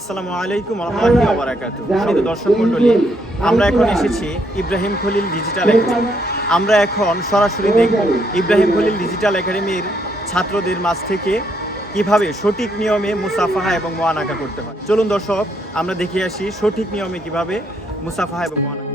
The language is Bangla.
আসসালামু আলাইকুম ওয়া রাহমাতুল্লাহি ওয়া বারাকাতুহু। সম্মানিত দর্শক মণ্ডলী, আমরা এখন এসেছি ইব্রাহিম খলিল ডিজিটাল একাডেমি। আমরা এখন সরাসরি দেখব ইব্রাহিম খলিল ডিজিটাল একাডেমির ছাত্রদের মাঝ থেকে কিভাবে সঠিক নিয়মে মুসাফাহা এবং মুআনাকা করতে হয়। চলুন দর্শক, আমরা দেখে আসি সঠিক নিয়মে কিভাবে মুসাফাহা এবং মুআনাকা।